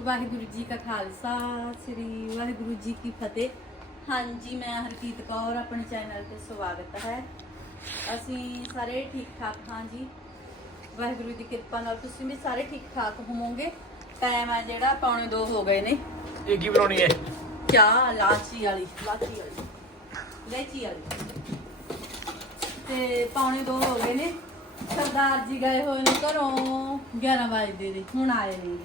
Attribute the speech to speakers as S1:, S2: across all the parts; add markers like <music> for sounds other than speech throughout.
S1: ਵਾਹਿਗੁਰੂ ਜੀ ਕਾ ਖਾਲਸਾ ਸ੍ਰੀ ਵਾਹਿਗੁਰੂ ਜੀ ਕੀ ਫਤਿਹ। ਹਾਂਜੀ ਮੈਂ ਹਰਕੀਤ ਕੌਰ ਆਪਣੇ ਚੈਨਲ ਤੇ ਸਵਾਗਤ ਹੈ। ਅਸੀਂ ਸਾਰੇ ਠੀਕ ਠਾਕ ਹਾਂ ਜੀ। ਵਾਹਿਗੁਰੂ ਦੀ ਕਿਰਪਾ ਨਾਲ ਤੁਸੀਂ ਵੀ ਸਾਰੇ ਠੀਕ ਠਾਕ ਹੋਵੋਗੇ। ਟਾਈਮ ਹੈ ਜਿਹੜਾ ਪੌਣੇ 2 ਹੋ ਗਏ ਨੇ।
S2: ਇਹ ਕੀ ਬਣਾਉਣੀ ਹੈ?
S1: ਚਾਹ ਲਾਚੀ ਵਾਲੀ ਲਾਚੀ ਵਾਲੀ ਲੈਚੀ ਵਾਲੀ। ਤੇ ਪੌਣੇ 2 ਹੋ ਗਏ ਨੇ। ਸਰਦਾਰ ਜੀ ਗਏ ਹੋਏ ਨੇ ਘਰੋਂ 11 ਵਜੇ ਦੇ ਹੁਣ ਆਏ ਨੇ।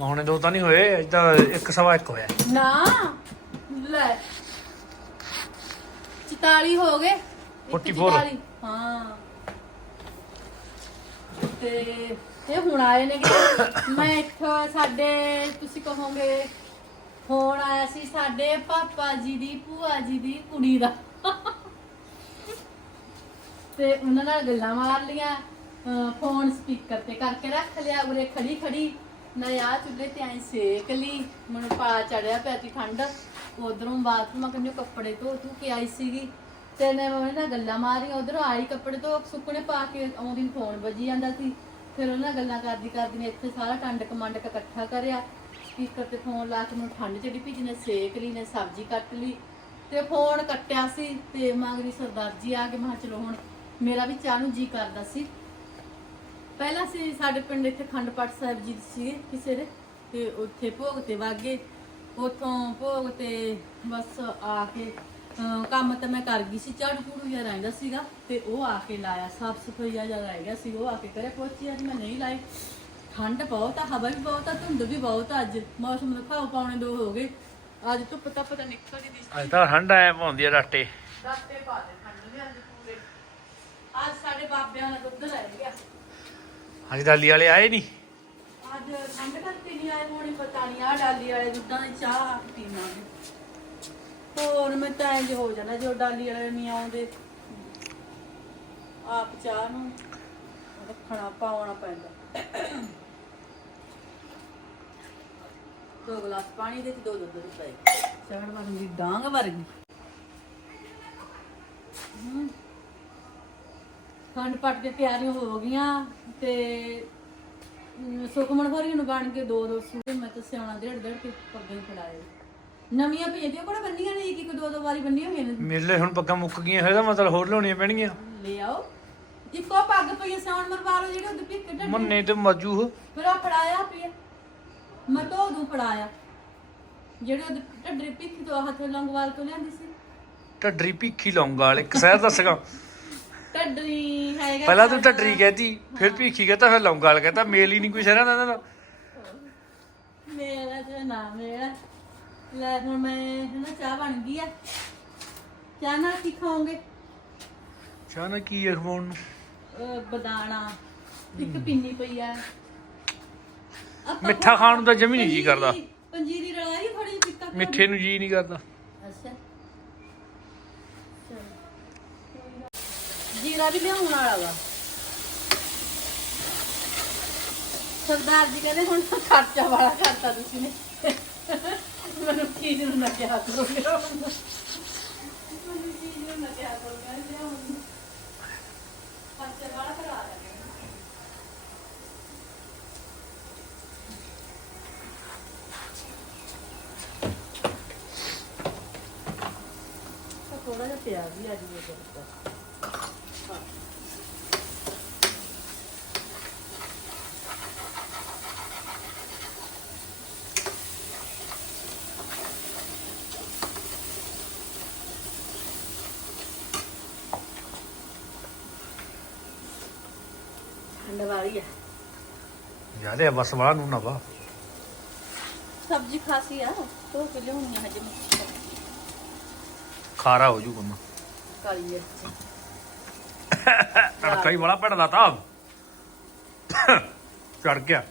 S2: ਹੁਣੇ ਦੋ ਤਾਂ ਨਹੀਂ ਹੋਏ ਅੱਜ ਤਾਂ ਇੱਕ ਸਵਾ ਇੱਕ ਹੋਇਆ।
S1: ਨਾ ਲੈ। 44 ਹੋ ਗਏ। ਇੱਕ
S2: 44
S1: 44, ਹਾਂ। ਤੇ ਇਹ ਹੁਣ ਆਏ ਨੇ ਕਿ ਮੈਂ ਇੱਥੋਂ ਸਾਡੇ ਤੁਸੀਂ ਕਹੋਗੇ ਫੋਨ ਆਇਆ ਸੀ ਸਾਡੇ ਪਾਪਾ ਜੀ ਦੀ ਭੂਆ ਜੀ ਦੀ ਕੁੜੀ ਦਾ। ਤੇ ਉਹਨਾਂ ਨਾਲ ਗੱਲਾਂ ਮਾਰ ਲੀਆਂ ਫੋਨ ਸਪੀਕਰ ਤੇ ਕਰਕੇ ਰੱਖ ਲਿਆ ਉਰੇ ਖੜੀ ਖੜੀ ਨਾ ਆ ਚੁੱਲ੍ਹੇ ਤੇ ਐ ਸੇਕ ਲਈ, ਮੈਨੂੰ ਪਾ ਚੜਿਆ ਪਿਆ ਸੀ ਠੰਡ ਉਧਰੋਂ ਬਾਥਰੂਮ ਕੰਨਿਓ ਕੱਪੜੇ ਧੋ ਧੂ ਕੇ ਆਈ ਸੀਗੀ। ਤੇ ਮੈਂ ਉਹਨਾਂ ਨਾਲ ਗੱਲਾਂ ਮਾਰੀਆਂ, ਉਧਰੋਂ ਆਈ ਕੱਪੜੇ ਧੋ ਸੁੱਕਣੇ ਪਾ ਕੇ ਆਉਂਦੀ ਨੂੰ ਫੋਨ ਵੱਜੀ ਜਾਂਦਾ ਸੀ। ਫਿਰ ਉਹਨਾਂ ਨਾਲ ਗੱਲਾਂ ਕਰਦੀ ਕਰਦੀ ਨੇ ਇੱਥੇ ਸਾਰਾ ਟੰਡ ਕਮੰਡ ਇਕੱਠਾ ਕਰਿਆ। ਸਪੀਕਰ ਤੇ ਫੋਨ ਲਾ ਕੇ ਮੈਨੂੰ ਠੰਡ ਚੜੀ ਪਈ, ਜਿਹਨੇ ਸੇਕ ਲਈ, ਨੇ ਸਬਜ਼ੀ ਕੱਟ ਲਈ। ਤੇ ਫੋਨ ਕੱਟਿਆ ਸੀ ਤੇ ਮਗਰੀ ਸਰਦਾਰ ਜੀ ਆ ਕੇ, ਮੈਂ ਕਿਹਾ ਚਲੋ ਹੁਣ ਮੇਰਾ ਵੀ ਚਾਹ ਨੂੰ ਜੀ ਕਰਦਾ ਸੀ। ਪਹਿਲਾਂ ਸੀ ਸਾਡੇ ਪਿੰਡ ਇੱਥੇ ਖੰਡ ਪਾਠ ਸਾਹਿਬ ਜੀ ਸੀ ਕਿਸੇ ਦੇ। ਤੇ ਉੱਥੇ ਭੋਗ ਤੇ ਵਾਗੇ ਉਥੋਂ ਭੋਗ ਤੇ ਬਸ ਆ ਕੇ ਅਹ ਕੰਮ ਤਾਂ ਮੈਂ ਕਰ ਗਈ ਸੀ ਝਾੜੂ ਝੂੜੂ ਜਿਹਾ ਰਹਿੰਦਾ ਸੀਗਾ। ਤੇ ਉਹ ਆ ਕੇ ਲਾਇਆ ਸਾਫ਼ ਸਫ਼ਾਈ ਜਿਹਾ ਰਹਿ ਗਿਆ ਸੀ ਉਹ ਆ ਕੇ ਕਰੇ ਪੋਚੀ ਅੱਜ ਮੈਂ ਨਹੀਂ ਲਾਈ। ਠੰਡ ਬਹੁਤ ਆ ਹਵਾ ਵੀ ਬਹੁਤ ਆ ਧੁੰਦ ਵੀ ਬਹੁਤ ਆ ਅੱਜ। ਮੌਸਮ ਦਿਖਾਓ ਪੌਣੇ ਦੋ ਹੋ ਗਏ। ਅੱਜ ਧੁੱਪ ਤਾਂ ਪਤਾ ਨਿਕਲਦੀ ਨਹੀਂ
S2: ਅੱਜ ਤਾਂ ਠੰਡ ਐ ਪਾਉਂਦੀ ਆ ਰਾਟੇ
S1: ਦਾਤੇ ਪਾ ਦੇ ਠੰਡ ਦੇ ਅੱਜ ਪੂਰੇ। ਅੱਜ ਸਾਡੇ ਬਾਬਿਆਂ ਦਾ ਦੁੱਧ ਲੈ ਗਿਆ।
S2: ਅੱਜ ਦਾਲੀ ਵਾਲੇ ਆਏ ਨਹੀਂ?
S1: ਅੱਜ ਠੰਡ ਕਰਕੇ ਨਹੀਂ ਆਏ, ਹੋਣੀ ਪਤਾ ਨਹੀਂ ਆ ਡਾਲੀ ਵਾਲੇ ਦੁੱਧਾਂ ਦੀ ਚਾਹ ਪੀਵਾਂਗੇ ਹੋਰ ਮੈਂ ਤਾਂ ਇੰਜ ਹੋ ਜਾਣਾ ਜੋ ਡਾਲੀ ਵਾਲੇ ਨਹੀਂ ਆਉਂਦੇ, ਆਪ ਚਾਹ ਨੂੰ ਰੱਖਣਾ, ਪਾਉਣਾ ਪੈਂਦਾ। ਦੋ ਗਲਾਸ ਪਾਣੀ ਦੇ ਤੇ ਦੋ ਦੁੱਧ ਦੇ ਪਏ। ਚਾਹ ਵਰਗੀ ਡਾਂਗ ਵਰਗੀ। ਹਮ। ਖੰਡ ਪੱਟ ਕੇ ਤਿਆਰੀਆਂ ਹੋ ਗਈਆਂ ਤੇ ਸੁਖਮਨ ਹੋਰੀ ਨੂੰ ਬਣ ਕੇ ਦੋ ਦੋ ਸੂਟ ਮੈਂ ਤਾਂ ਸਿਆਣਾ ਡੇਢ ਡੇਢ ਕੇ ਪੱਗਾਂ ਫੜਾਏ। ਨਵੀਆਂ ਭੇਜਦੀਆਂ ਕੋਲ ਬੰਨੀਆਂ ਨੇ? ਇੱਕ ਇੱਕ ਦੋ ਦੋ ਵਾਰੀ ਬੰਨੀਆਂ ਹੋਈਆਂ ਨੇ।
S2: ਮੇਲੇ ਹੁਣ ਪੱਕਾ ਮੁੱਕ ਗਈਆਂ ਇਹਦਾ ਮਤਲਬ ਹੋਰ ਲਾਉਣੀਆਂ ਪੈਣਗੀਆਂ।
S1: ਲੈ ਆਓ। ਇੱਕੋ ਪੱਗ ਪਈ ਸਿਆਣ ਮਰਵਾ ਲਓ ਜਿਹੜੇ ਉਹਦੇ ਪਿੱਕ ਢੱਡੀ
S2: ਮੰਨੇ ਤੇ ਮਜੂ
S1: ਫਿਰ ਉਹ ਫੜਾਇਆ ਪਿਆ ਮੈਂ ਤਾਂ ਉਦੋਂ ਫੜਾਇਆ। ਜਿਹੜੇ ਉਹਦੇ ਢੱਡਰੀ ਪਿੱਕ ਤੋਂ ਹੱਥ ਲੰਗਵਾਲ ਤੋਂ ਲਿਆਂਦੀ ਸੀ?
S2: ਢੱਡਰੀ ਭੀਖੀ ਲੌਂਗਾ ਵਾਲੇ ਇੱਕ ਸਹਿਰ ਦੱਸਗਾ
S1: ਢੱਡਰੀ ਹੈਗਾ
S2: ਪਹਿਲਾਂ ਤੂੰ ਢੱਡਰੀ ਕਹਿਤੀ ਫਿਰ ਭੀਖੀ ਕਹਤਾ ਫਿਰ ਲੌਂਗਾ ਵਾਲਾ ਕਹਤਾ ਮੇਲ ਹੀ ਨਹੀਂ ਕੋਈ ਸਹਿਰਾਂ ਦਾ ਇਹਨਾਂ ਦਾ।
S1: ਮੇਰਾ ਤੇ ਨਾ ਮੇਰਾ ਲੈ ਹੁਣ ਮੈਂ ਹਨਾ ਚਾਹ ਬਣ ਗਈ ਆ। ਚਾਹ ਨਾਲ ਕੀ ਖਾਓਗੇ?
S2: ਚਾਹ ਨਾ ਕੀ ਹੈ ਖਵਾਉਣ ਨੂੰ
S1: ਅਹ ਬਦਾਣਾ ਇੱਕ ਪਿੰਨੀ ਪਈ ਆ। ਆਪਾਂ
S2: ਮਿੱਠਾ ਖਾਣ ਨੂੰ ਤਾਂ ਜਮੀ ਨਹੀਂ ਜੀ ਕਰਦਾ।
S1: ਪੰਜੀਰੀ- ਪੰਜੀਰੀ ਜਿਹੀ ਫਿੱਕਾ
S2: ਮਿੱਠੇ ਨੂੰ ਜੀ ਨਹੀਂ ਕਰਦਾ।
S1: ਅੱਛਾ ਚਲੋ। ਜੀਰਾ ਵੀ ਲਿਆਉਣ ਵਾਲਾ ਵਾ। ਸਰਦਾਰ ਜੀ ਕਹਿੰਦੇ ਹੁਣ ਤਾਂ ਖਰਚਾ ਵਾਲਾ ਕਰਤਾ ਤੁਸੀਂ ਨੇ। ਮੈਨੂੰ ਚੀਜ਼ ਨੂੰ ਨਾ ਕਿਹਾ ਕਰੋ। ਮੈਨੂੰ ਚੀਜ਼ ਨੂੰ ਨਾ ਕਿਹਾ ਕਰੋ। ਕਹਿੰਦੇ ਹੁਣ ਖਰਚਾ ਵਾਲਾ ਕਰਾ ਲਿਆ ਥੋੜਾ ਜਿਹਾ ਪਿਆਜ਼ ਵੀ ਆ ਜੀ ਵਾਲੀ ਆ
S2: ਯਾਦੇ ਬਸ ਵਾਹ ਨੂੰ ਨਾ ਵਾ।
S1: ਸਬਜ਼ੀ ਖਾਸੀ ਆ ਤੋ ਕੇ ਲਿਆਉਣੀ ਆ ਹਜੇ ਮੈਂ।
S2: ਖਾਰਾ ਹੋ ਜੂ ਕੰਮ।
S1: ਕਾਲੀ ਮਿਰਚ
S2: ਤੜਕਾ ਹੀ ਬੜਾ ਭੜਦਾ ਤਾ। ਚੜ ਗਿਆ।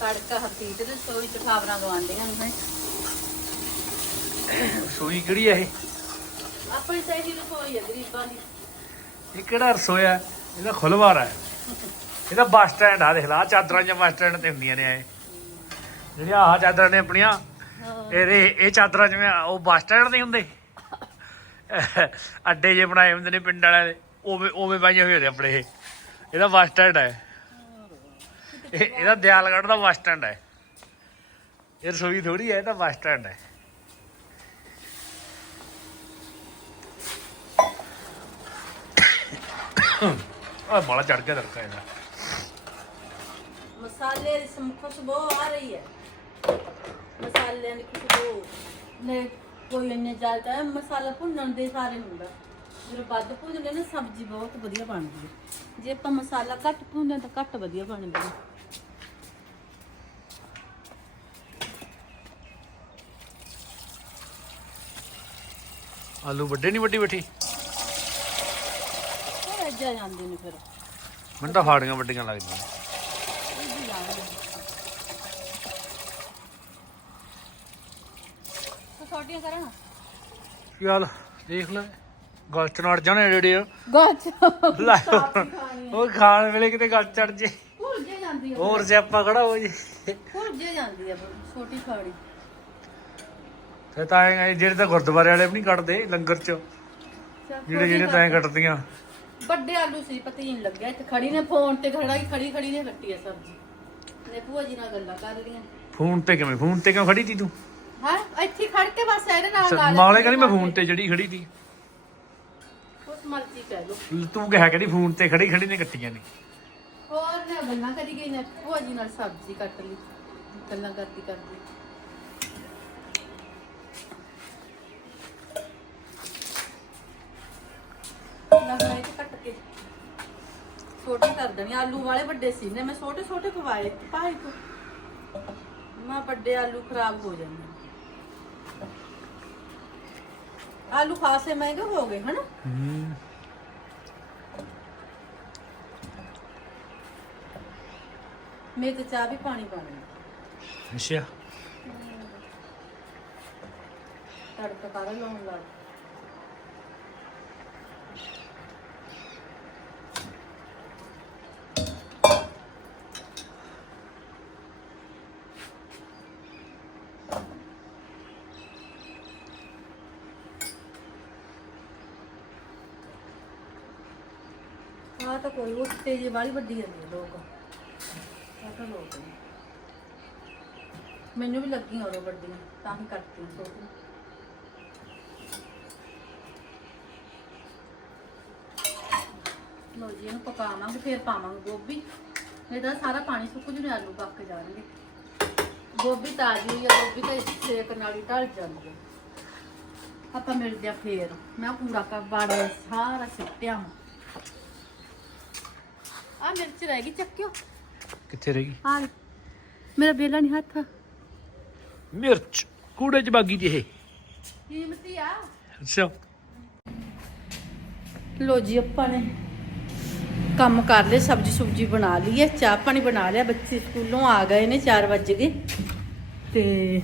S1: ਤੜਕਾ ਹੱਥੀ ਤੇ ਸੋਈ ਚ ਨੂੰ
S2: ਕਿਹੜੀ ਹੈ ਇਹ?
S1: ਆਪਣੀ ਸਹੀ ਰਸੋਈ ਆ ਗਰੀਬਾਂ ਦੀ।
S2: ਇਹ ਕਿਹੜਾ ਰਸੋਇਆ ਇਹਦਾ ਖੁੱਲਵਾਰ ਹੈ। ਇਹਦਾ ਬੱਸ ਸਟੈਂਡ ਆ ਦੇਖ ਲਾ ਆਹ ਚਾਦਰਾਂ ਜਾਂ ਬੱਸ ਸਟੈਂਡ ਤੇ ਹੁੰਦੀਆਂ ਨੇ ਇਹ। ਜਿਹੜੀਆਂ ਆਹ ਚਾਦਰਾਂ ਨੇ ਆਪਣੀਆਂ ਇਹਦੇ ਇਹ ਚਾਦਰਾਂ ਜਿਵੇਂ ਉਹ ਬੱਸ ਸਟੈਂਡ ਦੇ ਹੁੰਦੇ। ਅੱਡੇ ਜੇ ਬਣਾਏ ਹੁੰਦੇ ਨੇ ਪਿੰਡ ਵਾਲਿਆਂ ਦੇ ਉਵੇਂ ਉਵੇਂ ਪਾਈਆਂ ਹੋਈਆਂ ਨੇ ਆਪਣੇ ਇਹ। ਇਹਦਾ ਬੱਸ ਸਟੈਂਡ ਹੈ। ਇਹ ਇਹਦਾ ਦਿਆਲਗੜ੍ਹ ਦਾ ਬੱਸ ਸਟੈਂਡ ਹੈ। ਇਹ ਰਸੋਈ ਥੋੜੀ ਹੈ ਇਹ ਤਾਂ ਬੱਸ ਸਟੈਂਡ ਹੈ। ਆ ਬੜਾ ਚੜ ਗਿਆ ਦਰਕਾ ਇਹਦਾ।
S1: ਮਸਾਲੇ ਦੀ ਸਮ- ਖੁਸ਼ਬੂ ਆ ਰਹੀ ਹੈ। ਮਸਾਲਿਆਂ ਦੀ ਖੁਸ਼ਬੂ ਨੇ ਕੋਈ ਇੰਨੇ ਜ਼ਿਆਦਾ ਹੈ, ਮਸਾਲਾ ਭੁੰਨਣ ਦੇ ਸਾਰੇ ਹੁੰਦਾ। ਜਦੋਂ ਵੱਧ ਭੁੰਨਦੇ ਨਾ ਸਬਜ਼ੀ ਬਹੁਤ ਵਧੀਆ ਬਣਦੀ ਹੈ। ਜੇ ਆਪਾਂ ਮਸਾਲਾ ਘੱਟ ਭੁੰਨਦੇ ਤਾਂ ਘੱਟ ਵਧੀਆ ਬਣਦੀ ਹੈ।
S2: ਆਲੂ ਵੱਡੇ ਨਹੀਂ ਵੱਡੀ ਬੈਠੀ?
S1: ਉਹ ਅੱਜਾ ਜਾਂਦੇ ਨੇ ਫਿਰ।
S2: ਮੈਨੂੰ ਤਾਂ ਫਾੜੀਆਂ ਵੱਡੀਆਂ ਲੱਗਦੀਆਂ।
S1: ਇਹ ਵੀ ਤਾਂ ਛੋਟੀਆਂ
S2: ਦੇਖ ਲੈ ਗਲ ਚ ਨੜ ਜਾਣੇ ਜਿਹੜੇ ਆ।
S1: ਗੱਚ
S2: ਲੈ ਉਹ ਖਾਣ ਵੇਲੇ ਕਿਤੇ ਗਲ ਚੜ ਜੇ।
S1: ਭੁੱਲ ਜੇ ਜਾਂਦੀ ਹੈ
S2: ਹੋਰ ਸਿਆਪਾ ਖੜਾ ਹੋ ਜੇ।
S1: ਭੁੱਲ ਜੇ ਜਾਂਦੀ ਹੈ ਛੋਟੀ ਖਾੜੀ
S2: ਤੇ ਤਾਂ ਐਂ ਜਿਹੜੇ ਤਾਂ ਗੁਰਦੁਆਰੇ ਵਾਲੇ ਵੀ ਨਹੀਂ ਕੱਟਦੇ ਲੰਗਰ ਚ। ਜਿਹੜੇ ਜਿਹੜੇ ਤਾਂ ਐਂ ਕੱਟਦੀਆਂ।
S1: ਵੱਡੇ ਆਲੂ ਸੀ ਪਤਾ ਹੀ ਨਹੀਂ ਲੱਗਿਆ। ਇੱਥੇ ਖੜੀ ਨੇ ਫੋਨ ਤੇ ਖੜਾ ਹੀ ਖੜੀ ਖੜੀ ਨੇ ਕੱਟੀ ਆ ਸਬਜ਼ੀ। ਨੇ ਭੂਆ ਜੀ ਨਾਲ ਗੱਲਾਂ ਕਰ ਰਹੀਆਂ।
S2: ਫੋਨ ਤੇ ਕਿਵੇਂ ਫੋਨ ਤੇ ਕਿਉਂ ਖੜੀ ਤੀ ਤੂੰ?
S1: ਹਾਂ ਇੱਥੇ ਖੜ ਕੇ ਬਸ ਇਹਦੇ ਨਾਲ ਲਾ
S2: ਮਾਲੇ ਕਹਿੰਦੀ ਮੈਂ ਫੋਨ ਤੇ ਜਿਹੜੀ ਖੜੀ ਤੀ।
S1: ਉਸ ਮਰਜ਼ੀ ਕਹਿ ਲੋ
S2: ਤੂੰ ਕਿਹਾ ਕਹਿੰਦੀ ਫੋਨ ਤੇ ਖੜੀ ਖੜੀ ਨੇ ਕੱਟੀਆਂ ਨੇ।
S1: ਹੋਰ ਨੇ ਗੱਲਾਂ ਕਰੀ ਗਈ ਨੇ ਭੂਆ ਜੀ ਨਾਲ ਸਬਜ਼ੀ ਕੱਟ ਲਈ ਗੱਲਾਂ ਕਰਦੀ ਕਰਦੀ। ਦੇਣੀ ਆਲੂ ਵਾਲੇ ਵੱਡੇ ਸੀ ਨੇ ਮੈਂ ਛੋਟੇ ਛੋਟੇ ਪਵਾਏ ਭਾਈ ਤੋਂ। ਮੈਂ ਵੱਡੇ ਆਲੂ ਖਰਾਬ ਹੋ ਜਾਂਦੇ ਆਲੂ ਖਾਸੇ ਮਹਿੰਗੇ ਹੋ ਗਏ ਹਨਾ?
S2: ਹੂੰ।
S1: ਮੇਰੇ ਤੇ ਚਾਹ ਵੀ ਪਾਣੀ ਪਾਣੀ
S2: ਅੱਛਾ।
S1: ਤੜਕਾ ਕਰ ਲਾਉਣ ਲੱਗ ਆ ਤਾਂ ਕੋਈ ਉਹ ਜੀ ਵਾਲੀ ਵੱਡੀ ਜਾਂਦੀ ਆ ਲੋਕ। ਆ ਤਾਂ ਲੋਕ ਨੇ। ਮੈਨੂੰ ਵੀ ਲੱਗੀਆਂ ਉਹ ਵੱਡੀਆਂ, ਤਾਂ ਹੀ ਕੱਟਦੀ ਛੋਟੀ। ਲੋ ਜੀ, ਇਹਨੂੰ ਪਕਾਵਾਂਗੇ, ਫਿਰ ਪਾਵਾਂਗੇ ਗੋਭੀ। ਇਹਦਾ ਸਾਰਾ ਪਾਣੀ ਸੁੱਕ ਜੂਨੇ ਆਲੂ ਪੱਕ ਜਾਣਗੇ। ਗੋਭੀ ਤਾਜ਼ੀ ਹੋਈ ਆ, ਗੋਭੀ ਤਾਂ ਸੇਕ ਨਾਲ ਹੀ ਢਲ ਜਾਂਦੀ ਆ। ਆਪਾਂ ਮਿਲਦੇ ਆ ਫੇਰ। ਮੈਂ ਪੂਰਾ ਕਾ ਬਾੜਾ ਸਾਰਾ ਸਿੱਟਿਆ ਆ ਮਿਰਚ ਰਹਿ ਗਈ ਚੱਕਿਓ।
S2: ਕਿੱਥੇ ਰਹੀ
S1: ਆ ਮੇਰਾ ਬੇਲਾ ਨਹੀਂ ਹੱਥ।
S2: ਮਿਰਚ ਕੂੜੇ ਚ ਬਾਗੀ ਦੀ ਇਹ।
S1: ਕੀਮਤੀ ਆ।
S2: ਅੱਛਾ।
S1: ਲੋ ਜੀ ਆਪਾਂ ਨੇ ਕੰਮ ਕਰ ਲਏ ਸਬਜੀ ਸੁਬਜੀ ਬਣਾ ਲਈ ਹੈ ਚਾਹ ਪਾਣੀ ਬਣਾ ਲਿਆ ਬੱਚੇ ਸਕੂਲੋਂ ਆ ਗਏ ਨੇ 4 ਵਜੇ ਗਏ। ਤੇ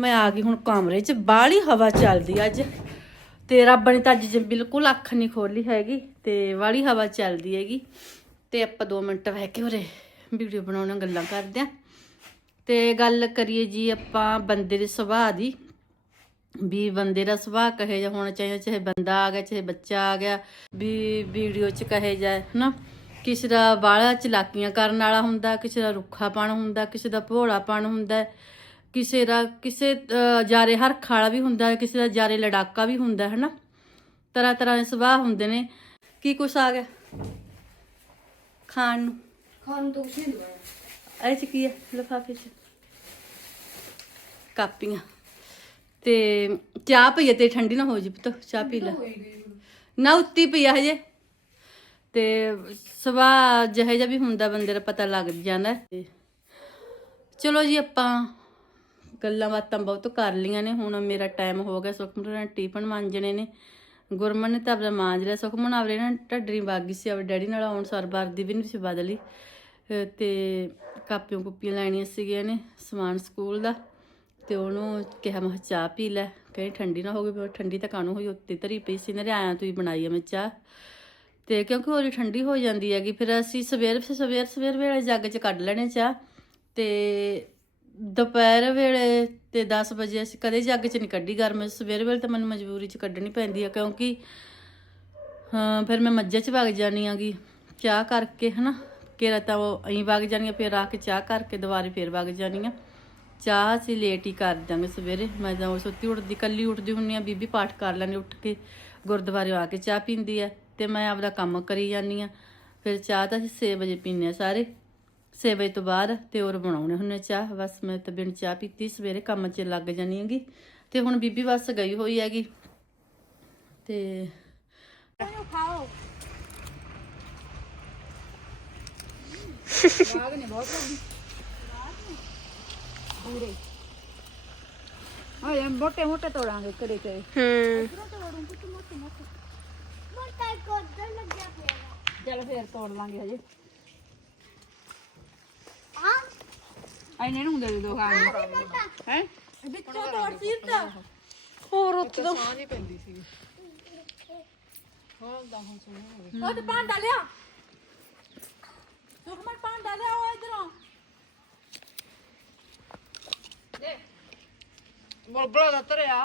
S1: ਮੈਂ ਆ ਗਈ ਹੁਣ ਕਮਰੇ 'ਚ ਬਾਹਲੀ ਹਵਾ ਚੱਲਦੀ ਅੱਜ। ਤੇ ਰੱਬ ਨੇ ਤਾਂ ਅੱਜ ਜ- ਬਿਲਕੁਲ ਅੱਖ ਨਹੀਂ ਖੋਲੀ ਹੈਗੀ ਤੇ ਬਾਹਲੀ ਹਵਾ ਚੱਲਦੀ ਹੈਗੀ। ਤੇ ਆਪਾਂ 2 ਮਿੰਟ ਬਹਿ ਕੇ ਉਰੇ ਵੀਡੀਓ ਬਣਾਉਣਾ ਗੱਲਾਂ ਕਰਦੇ ਆ। ਤੇ ਗੱਲ ਕਰੀਏ ਜੀ ਆਪਾਂ ਬੰਦੇ ਦੇ ਸੁਭਾਅ ਦੀ। ਵੀ ਬੰਦੇ ਦਾ ਸੁਭਾਅ ਕਹੇ ਜਾ ਹੋਣਾ ਚਾਹੀਦਾ, ਚਾਹੇ ਬੰਦਾ ਆ ਗਿਆ, ਚਾਹੇ ਬੱਚਾ ਆ ਗਿਆ। ਵੀ ਵੀਡੀਓ 'ਚ ਕਹੇ ਜਾਏ ਹਨਾ ਕਿਸੇ ਦਾ ਬਾਹਲਾ ਚਲਾਕੀਆਂ ਕਰਨ ਵਾਲਾ ਹੁੰਦਾ, ਕਿਸੇ ਦਾ ਰੁੱਖਾਪਣ ਹੁੰਦਾ, ਕਿਸੇ ਦਾ ਭੋਲਾਪਣ ਹੁੰਦਾ। ਕਿਸੇ ਦਾ ਕਿਸੇ ਜਾਰੇ ਹਰਖ ਵਾਲਾ ਵੀ ਹੁੰਦਾ ਹੈ, ਕਿਸੇ ਦਾ ਜਾਰੇ ਲੜਾਕਾ ਵੀ ਹੁੰਦਾ ਹੈ ਹਨਾ? ਤਰ੍ਹਾਂ ਤਰ੍ਹਾਂ ਦੇ ਸੁਭਾਅ ਹੁੰਦੇ ਨੇ। ਕੀ ਕੁਛ ਆ ਗਿਆ? ਖਾਣ ਨੂੰ?
S3: ਖਾਣ ਤੋਂ ਕੁਛ ਨਹੀਂ ਦਵਾਇਆ
S1: ਇਹ ਚ ਕੀ ਹੈ ਲਿਫਾਫੇ 'ਚ। ਕਾਪੀਆਂ। ਤੇ ਚਾਹ ਪਈ ਹੈ ਤੇ ਠੰਡੀ ਨਾ ਹੋ ਜੀ ਪੁੱਤ ਚਾਹ ਪੀ ਲੈ। ਨਾ ਉੱਤੀ ਪਈ ਹਜੇ। ਤੇ ਸੁਭਾਅ ਜਿਹੇ ਜਿਹਾ ਵੀ ਹੁੰਦਾ ਬੰਦੇ ਦਾ ਪਤਾ ਲੱਗ ਜਾਂਦਾ। ਚਲੋ ਜੀ ਆਪਾਂ ਗੱਲਾਂ ਬਾਤਾਂ ਬਹੁਤ ਕਰ ਲੀਆਂ ਨੇ। ਹੁਣ ਮੇਰਾ ਟਾਈਮ ਹੋ ਗਿਆ। ਸੁਖਮਨ ਨੇ ਟੀਫਨ ਮਾਂਜਣੇ ਨੇ। ਗੁਰਮਨ ਨੇ ਤਾਂ ਆਪਣਾ ਮਾਂਜ ਲਿਆ। ਸੁਖਮਨ ਆਵਰੇ ਨਾ ਢੱਡਰੀ ਬਾਗੀ ਸੀ। ਆਪਣੇ ਡੈਡੀ ਨਾਲ ਆਉਣ ਸਾਰ ਵਰਦੀ ਵੀ ਨਹੀਂ ਸੀ ਬਦਲੀ। ਅਹ ਤੇ ਕਾਪੀਆਂ ਕੁੱਪੀਆਂ ਲੈਣੀਆਂ ਸੀਗੀਆਂ ਨੇ ਸਮਾਨ ਸਕੂਲ ਦਾ। ਤੇ ਉਹਨੂੰ ਕਿਹਾ, ਮੈਂ ਚਾਹ ਪੀ ਲੈ। ਕਹੇ ਠੰਡੀ ਨਾ ਹੋ ਗਈ ਪਰ ਠੰਡੀ ਤਾਂ ਕਾਹਨੂੰ ਹੋਈ? ਉੱਤੇ ਧਰੀ ਪਈ ਸੀ। ਨੇ ਆਇਆ ਤੂੰ ਹੀ ਬਣਾਈ ਆ ਮੈਂ ਚਾਹ। ਤੇ ਕਿਉਂਕਿ ਉਹ ਠੰਡੀ ਹੋ ਜਾਂਦੀ ਹੈਗੀ, ਫਿਰ ਅਸੀਂ ਸਵੇਰ ਸਵੇਰ ਸਵੇਰ ਵੇਲੇ ਜੱਗ 'ਚ ਕੱਢ ਲੈਣੇ ਚਾਹ। ਤੇ ਦੁਪਹਿਰ ਵੇਲੇ ਤੇ 10 ਵਜੇ ਅਸੀਂ ਕਦੇ ਜੱਗ 'ਚ ਨਹੀਂ ਕੱਢੀ ਗਰਮ ਸਵੇਰ ਵੇਲੇ ਤਾਂ ਮੈਨੂੰ ਮਜਬੂਰੀ 'ਚ ਕੱਢਣੀ ਪੈਂਦੀ ਹੈ ਕਿਉਂਕਿ, ਹਾਂ, ਫਿਰ ਮੈਂ ਮੱਝਾਂ 'ਚ ਵਗ ਜਾਣੀ ਆਗੀ। ਚਾਹ ਕਰਕੇ, ਹਨਾ ਕਿਰਾ ਤਾਂ ਉਹ ਅਹੀਂ ਵਗ ਜਾਣੀ ਆ, ਫਿਰ ਆ ਕੇ ਚਾਹ ਕਰਕੇ ਦੁਬਾਰੇ ਫਿਰ ਵਗ ਜਾਣੀ ਆ। ਚਾਹ ਅਸੀਂ ਲੇਟ ਹੀ ਕਰ ਦਾਂਗੇ ਸਵੇਰੇ। ਮੈਂ ਤਾਂ ਉਹ ਸੁੱਤੀ ਉੱਠਦੀ, ਕੱਲੀ ਉੱਠਦੀ ਹੁੰਨੀ ਆ, ਬੀਬੀ ਪਾਠ ਕਰ ਲੈਣੀ ਉੱਠ ਕੇ ਗੁਰਦੁਆਰੇ ਆ ਕੇ ਚਾਹ ਪੀਂਦੀ ਆ ਤੇ ਮੈਂ ਆਪਦਾ ਕੰਮ ਕਰੀ ਜਾਂਦੀ ਆ। ਫਿਰ ਚਾਹ ਤਾਂ ਅਸੀਂ 6 ਵਜੇ ਪੀਂਦੇ ਆ ਸਾਰੇ। 6 ਵਜੇ ਤੋਂ ਬਾਅਦ ਤੇ ਹੋਰ ਬਣਾਉਣੇ ਹੁੰਨੇ ਚਾਹ। ਬਸ ਮੈਂ ਤਾਂ ਬਿਨ ਚਾਹ ਪੀਤੀ ਸਵੇਰੇ ਕੰਮ 'ਚ ਲੱਗ ਜਾਣੀ ਹੈਗੀ। ਤੇ ਹੁਣ ਬੀਬੀ ਬਸ ਗਈ ਹੋਈ ਹੈਗੀ। ਤੇ
S3: ਖਾਓ ਬਾਗ ਨੇ ਬਹੁਤ ਵੱਡੀ ਪੂਰੇ ਹਾਂ। ਇਹ ਮੋਟੇ ਮੋਟੇ ਤੋੜਾਂਗੇ ਕਦੇ ਕਦੇ ਚਲ ਫੇਰ ਤੋੜ ਲਾਂਗੇ ਹਜੇ। ਐਨੇ ਨੂੰ ਦੇ ਦੋ ਖਾਣ ਹੈ?
S1: ਵਿੱਚੋਂ ਤੋੜ ਸੀਰਤਾ
S3: ਹੋਰ ਉੱਤੇ ਤੋਂ।
S1: ਉਹ ਤੇ ਭਾਂਡਾ ਲਿਆ। ਸੁਖਮਨ ਭਾਂਡਾ ਲਿਆ ਉਹ ਇਧਰੋਂ।
S3: ਬਲਬਲਾ ਦਾ ਤਰਿਆ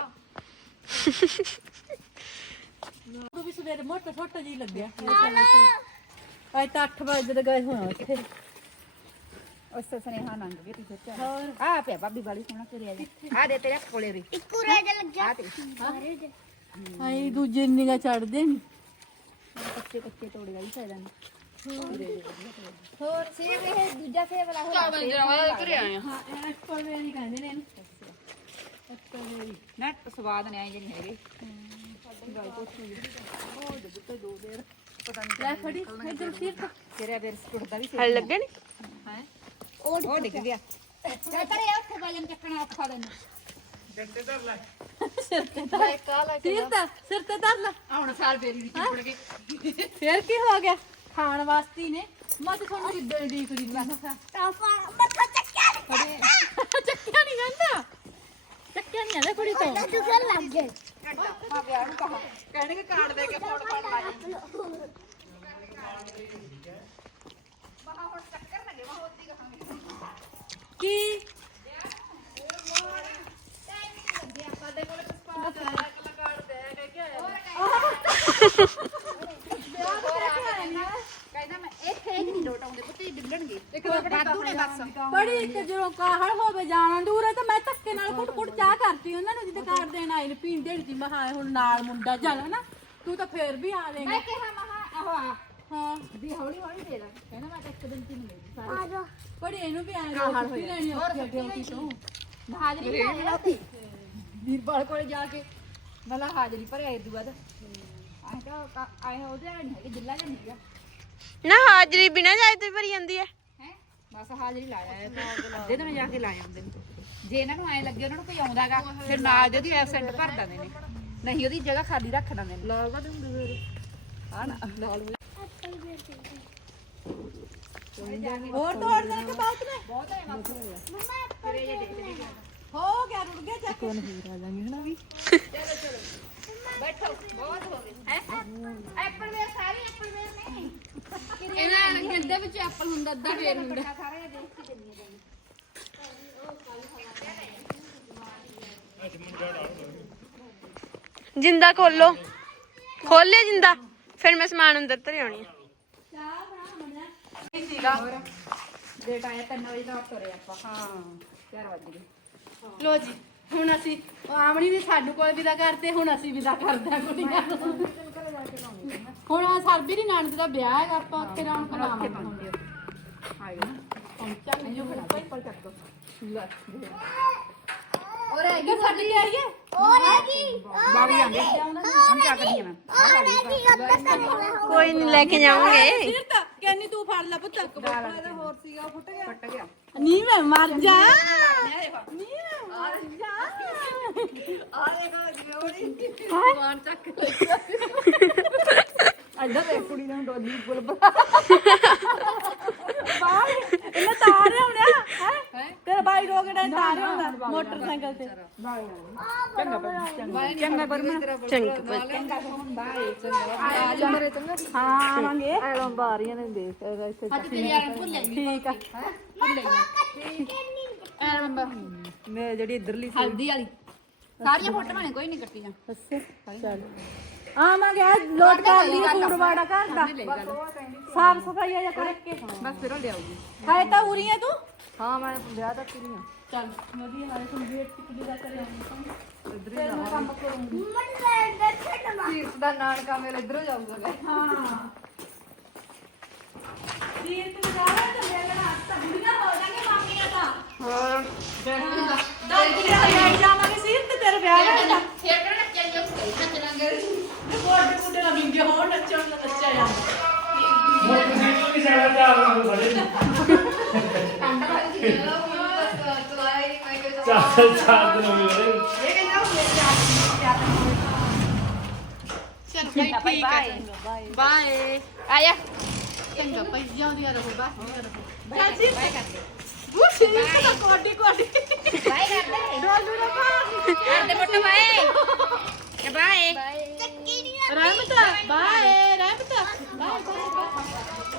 S1: ਉਹ ਵੀ ਸਵੇਰੇ ਮੋਟਾ ਛੋਟਾ ਜੀ ਲੱਗਿਆ ਅੱਜ ਤਾਂ 8 ਵਜੇ ਦੇ ਗਏ ਹੋਏ ਉੱਥੇ।
S3: ਉਸ ਸੁਨੇਹਾ ਨੰਗ ਗਈ ਟੀ ਸ਼ਰਟ
S1: ਹੋਰ?
S3: ਆ ਪਿਆ ਬਾਬੀ ਵਾਲੀ ਸੋਹਣਾ ਤੁਰਿਆ ਜੀ। ਆ ਦੇ ਤੇਰੇ ਕੋਲੇ ਰੀ ਇੱਕੂ ਰਹਿ ਜਾ ਲੱਗਿਆ।
S1: ਆਈ ਦੂਜੇ ਨਿਗਾ ਚੜਦੇ ਨੇ।
S3: ਕੱਚੇ ਕੱਚੇ ਤੋੜੇ ਦਾ ਹੀ ਫਾਇਦਾ ਨਹੀਂ ਹੋਰ ਸੇਬ ਇਹ ਦੂਜਾ ਸੇਬ ਵਾਲਾ ਹੋਰ ਚਾਵਲ ਜਰਾ ਤੁਰਿਆ ਆ।
S1: ਹਾਂ ਐਪਲ ਵੇਰੀ ਕਹਿੰਦੇ ਨੇ ਇਹਨੂੰ। ਐਪਲ ਵੇਰੀ
S3: ਨੱਟ ਸਵਾਦ ਨੇ ਆਏ ਜਿਹੜੀ ਹੈਗੇ।
S1: ਲੈ ਖੜੀ ਇਧਰ ਸੀਰਤਾ
S3: ਤੇਰੇ ਬਿਸਕੁਟ ਦਾ ਵੀ ਸੇਬ ਲੱਗੇ ਨੇ? ਹੈ? ਉਹ ਡਿੱਗ ਗਿਆ। ਚੱਲ ਤਰੇ ਉੱਥੇ ਵਜਨ ਚੱਕਣਾ ਔਖਾ ਤੈਨੂੰ।
S1: ਸਿਰ ਤੇ ਧਰ ਸੀਰਤਾ ਸਿਰ ਤੇ ਧਰ ਲੈ।
S3: ਹੁਣ ਸਾਲ ਫੇਰੀ ਦੀ ਚਿਪੜ ਗਈ।
S1: ਫੇਰ ਕੀ ਹੋ ਗਿਆ? ਖਾਣ ਵਾਸਤੇ ਹੀ ਨੇ। ਮੈਂ ਤਾਂ ਤੁਹਾਨੂੰ ਕਿੱਦਾਂ ਦੀ ਕਰੀ ਬਸ ਚੱਕਿਆ ਨਹੀਂ ਜਾਂਦਾ। ਚੱਕਿਆ ਨਹੀਂ ਜਾਂਦਾ। ਕੁੜੀ ਤੋਂ।
S3: ਵਿਆਹ ਨੂੰ ਕਹਾ। ਕਹਿਣਗੇ ਕਾਰਡ ਦੇ ਕੇ ਫੋਨ ਫੜ ਲਾ
S1: ਕੀ
S3: ਕਹਿੰਦਾ ਮੈਂ ਇੱਥੇ ਹੀ ਨਹੀਂ
S1: ਬੜੀ ਇੱਕ ਜਦੋਂ ਕਾਹਲ ਹੋਵੇ ਜਾਣਾ ਦੂਰ ਹੈ ਤਾਂ ਮੈਂ ਧੱਕੇ ਨਾਲ ਕੁੱਟ ਕੁੱਟ ਚਾਹ ਕਰਤੀ ਉਹਨਾਂ ਨੂੰ, ਜਿੱਦ ਕਾਰ ਦੇਣ ਆਈ ਨੇ, ਪੀਣ ਦੇਣ ਦੀ। ਮਹਾ ਹੁਣ ਨਾਲ ਮੁੰਡਾ ਚੱਲ ਹਨਾ ਤੂੰ ਤਾਂ ਫੇਰ ਵੀ ਆ
S3: ਮੈਂ ਕਿਹਾ ਮਹਾ ਆਹ ਆ
S1: ਹਾਂ।
S3: ਵੀ ਹੌਲੀ ਹੌਲੀ ਦੇ ਦਾਂ ਕਹਿੰਦਾ ਮੈਂ ਤਾਂ ਇੱਕ ਦਿਨ ਚ ਨਹੀਂ ਲੈਂਦੀ
S1: ਬੜੀ ਇਹਨੂੰ ਵੀ ਆਏ ਰੋਟੀ ਲੈਣੀ ਔਖੀ ਅੱਗੇ ਔਖੀ ਤੋਂ
S3: ਹਾਜ਼ਰੀ ਲਾ ਲੈਣਾ ਉੱਥੇ? ਵੀਰਪਾਲ ਕੋਲੇ ਜਾ ਕੇ ਮਲਾ ਹਾਜ਼ਰੀ ਭਰਿਆ ਇਦੋਂ ਬਾਅਦ। ਆਏ ਤਾਂ ਆਏ ਉਹਦੇ ਨਹੀਂ ਹੈਗੇ ਜਿੱਲਾ ਜਾਂ ਨਹੀਂ
S4: ਨਾ ਹਾਜ਼ਰੀ ਬਿਨਾ ਜਾਏ ਤੇ ਭਰੀ ਜਾਂਦੀ ਹੈ
S3: ਹੈ? ਬਸ ਹਾਜ਼ਰੀ ਲਾਇਆ ਅੱਧੇ ਦਿਨ ਜਾ ਕੇ ਲਾ ਜਾਂਦੇ ਨੇ। ਜੇ ਇਹਨਾਂ ਨੂੰ ਐ ਲੱਗੇ ਉਹਨਾਂ ਨੂੰ ਕੋਈ ਆਉਂਦਾਗਾ ਫਿਰ ਨਾਲ ਜਿਹਦੀ ਐਬਸੈਂਟ ਭਰ ਦਿੰਦੇ ਨੇ। ਨਹੀਂ ਉਹਦੀ ਜਗ੍ਹਾ ਖਾਲੀ ਰੱਖ ਦਿੰਦੇ ਨੇ। ਲਾਲ ਕਾ ਹੁੰਦੇ ਫਿਰ। ਹਾਂ ਨਾ ਲਾਲ
S1: ਹੋਰ ਤੋੜ ਦੇ ਕੇ ਬਾਅਦ ਨੇ
S3: ਬਹੁਤ ਹੈ ਦੇਖਦੇ ਨੇ
S1: ਹੋ ਗਿਆ ਰੁੜ ਗਿਆ ਚੱਕ।
S3: ਬੈਠੋ ਬਹੁਤ ਹੋ ਗਏ। ਹੈ? ਐਪਲ ਵੇਰ ਸਾਰੇ ਐਪਲ ਵੇਰ ਨੇ?
S4: ਇਹਨਾਂ ਗਿੰਦੇ ਵਿੱਚ ਐਪਲ ਹੁੰਦਾ ਅੱਧਾ ਫੇਰ ਹੁੰਦਾ।
S3: ਸਾਰੇ ਦੇਖ ਕੇ ਚੱਲੀਏ ਜਾਂਦੇ
S4: ਜਿੰਦਾ ਖੋਲੋ ਖੋਲ ਜਿੰਦਾ। ਫਿਰ ਮੈਂ ਸਮਾਨ ਅੰਦਰ ਧਰ ਆਉਣੀ ਆ।
S3: ਡੇਟ ਆਇਆ 3 ਵਜੇ ਦਾ ਤੁਰੇ ਆਪਾਂ। ਹਾਂ 4 ਵਜ
S1: ਲੋ ਜੀ ਹੁਣ ਅਸੀਂ ਉਹ ਆਮਣੀ ਵੀ ਸਾਡੇ ਕੋਲ ਵਿਦਾ ਕਰਦੇ ਹੁਣ ਅਸੀਂ ਵਿਦਾ ਕਰਦੇ ਹਾਂ ਕੁੜੀਆਂ ਨੂੰ। ਹੁਣ ਆ ਸਰਬੀ ਦੀ ਨਾਨਕ ਦਾ ਵਿਆਹ ਹੈਗਾ ਆਪਾਂ ਉੱਥੇ ਪਹੁੰਚਾ ਨਹੀਂ
S3: ਚੱਕ ਦੋ ਲੈ
S1: ਔਰ ਇਹ ਸਾਡੀ ਆਈਏ
S3: ਬਾਗੀ ਆਂਗੇ ਹੁਣ ਕਿਆ ਕਰੀਏ ਮੈਂ?
S4: ਕੋਈ ਨਹੀਂ ਲੈ ਕੇ ਜਾਵਾਂਗੇ।
S1: ਸਿਰ ਤਾਂ ਕਹਿੰਨੀ ਤੂੰ ਫੜ ਲੈ ਪੁੱਤ ਕਪੜਾ ਦਾ ਹੋਰ ਸੀਗਾ ਉਹ ਫੁੱਟ ਗਿਆ।
S3: ਫਟ ਗਿਆ।
S1: ਨਹੀਂ ਮੈਂ ਮਰ ਜਾ। ਨਹੀਂ ਮੈਂ ਮਰ ਜਾ।
S3: ਅੱਧਾ ਤੇ ਕੁੜੀ ਨੂੰ ਡੋਲੀ ਬੁਲ <laughs>
S1: ਬਾਹਰ ਇਹਨੇ ਤਾਰ ਹੋਣਿਆ ਹੈ ਤੇਰਾ ਬਾਈ ਰੋਕੜਾ ਤਾਰ ਹੋਣਾ ਮੋਟਰਸਾਈਕਲ ਤੇ।
S3: ਚੰਗਾ ਬਰਮਾ।
S4: ਚੰਗਾ
S3: ਚੰਗਾ ਫੋਨ ਬਾਏ ਚੰਗਾ ਮੇਰੇ ਚੰਗਾ
S1: ਹਾਂ ਆਵਾਂਗੇ।
S3: ਐਲੋਂ ਬਾਰੀਆਂ ਨੇ ਦੇਖ ਇੱਥੇ।
S1: ਅੱਜ ਤੇਰੀ ਯਾਰ ਭੁੱਲ ਜਾਈ ਠੀਕ ਆ।
S3: ਐ ਨੰਬਰ। ਮੈਂ ਜਿਹੜੀ ਇਧਰਲੀ
S1: ਹਲਦੀ ਵਾਲੀ।
S3: ਸਾਰੀਆਂ ਫੋਟੋਆਂ ਨੇ ਕੋਈ ਨਹੀਂ ਕੱਟੀਆਂ
S1: ਅੱਛਾ ਚੱਲ। ਆਵਾਂਗੇ ਅੱਜ ਲੋਟ ਕਰ ਲਈ ਸੂਟ ਵਾੜਾ ਘਰ ਦਾ। ਸਾਫ਼ ਸਫ਼ਾਈ ਆ ਜਾ ਕਰਕੇ।
S3: ਬਸ ਫਿਰ ਉਹ ਲਿਆਉਗੀ
S1: ਹਾਏ ਤਾਂ ਉਰੀ ਆ ਤੂੰ?
S3: ਹਾਂ ਮੈਂ ਵਿਆਹ ਤੱਕ ਹੀ ਆ।
S1: ਚੱਲ ਵਧੀਆ ਹਾਲੇ ਤੂੰ ਵੇਟ ਟਿਕਦੀ ਦਾ ਕਰੇ ਆਉਂਦੀ
S3: ਇਧਰ ਹੀ ਜਾਵਾਂਗੇ।
S1: ਕੰਮ ਕਰੂੰਗੀ।
S3: ਤੀਰਥ ਦਾ ਨਾਨਕਾ ਮੇਰਾ ਇਧਰੋਂ ਜਾਊਗਾ ਲੈ
S1: ਹਾਂ। ਤੀਰਥ ਵਜਾਰਾ ਤਾਂ ਮੇਰੇ ਨਾਲ ਤਾਂ ਬੁੜੀਆਂ ਹੋ ਜਾਣਗੇ ਮਾਮੀਆਂ ਤਾਂ।
S3: ਹੋਰ
S1: ਦਾਦੀ ਦੇ ਹਜ਼ਾਰ ਜਾਵਾਂਗੇ? ਸੀਰ ਤੇ ਤੇਰੇ ਵਿਆਹ ਦਾ
S3: ਫੇਰ ਕਿਹੜਾ ਨੱਚਣ ਜਾ ਨੱਚਣਾਂਗੇ
S1: ਕੋਟ ਕੁੱਟੇ ਨਾ ਮਿੰਗੇ ਹੋਣ ਨੱਚਣ ਨਾ ਨੱਚਿਆ ਜਾਂਦਾ।
S2: ਤੁਸੀਂ ਨੂੰ ਵੀ ਸਾਡਾ ਚਾਹ ਬਣਾ
S3: ਹੈ ਬਸ ਹੀ ਮੈਂ ਕਿਹਾ
S2: ਚਾਹ ਚਾਹ ਦਿਨ ਹੋ ਗਏ
S3: ਇਹ ਕਹਿੰਦਾ ਉਹ ਮੇਰੇ ਚਾਹ
S1: ਚਲ ਭਾਈ ਠੀਕ ਹੈ ਬਾਏ।
S3: ਆਇਆ
S1: ਚੰਗਾ ਭਾਈ ਜਿਉਂਦੀਆਂ ਰਹੋ ਬਾਕੀ ਰਹੋ।
S3: ਬਾਏ
S1: ਚਾਚੀ
S3: ਬਾਏ
S1: ਸੀਰ ਤਾਂ ਕੋਡੀ ਕੋਡੀ
S3: ਬਾਏ ਕਰਦੇ
S1: ਡੋਲੂ ਨਾ ਪਾ
S3: ਕਰਦੇ ਮੋਟੇ bye. Bye.
S1: Rehmat bye Rehmat bye bye